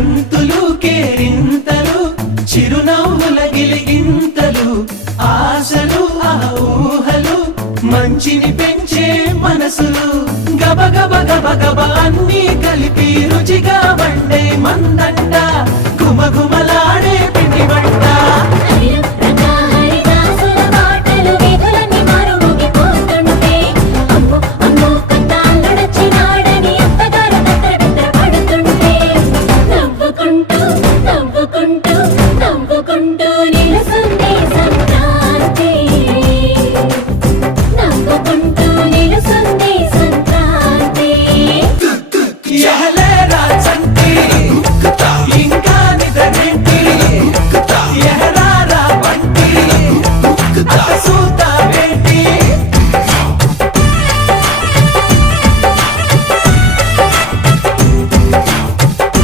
గంతులు కేరింతలు చిరునవ్వుల గిలిగింతలు ఆశలు ఆ ఊహలు మంచిని పెంచే మనసులు గబ గబ గబ గబ అన్నీ కలిపి రుచిగా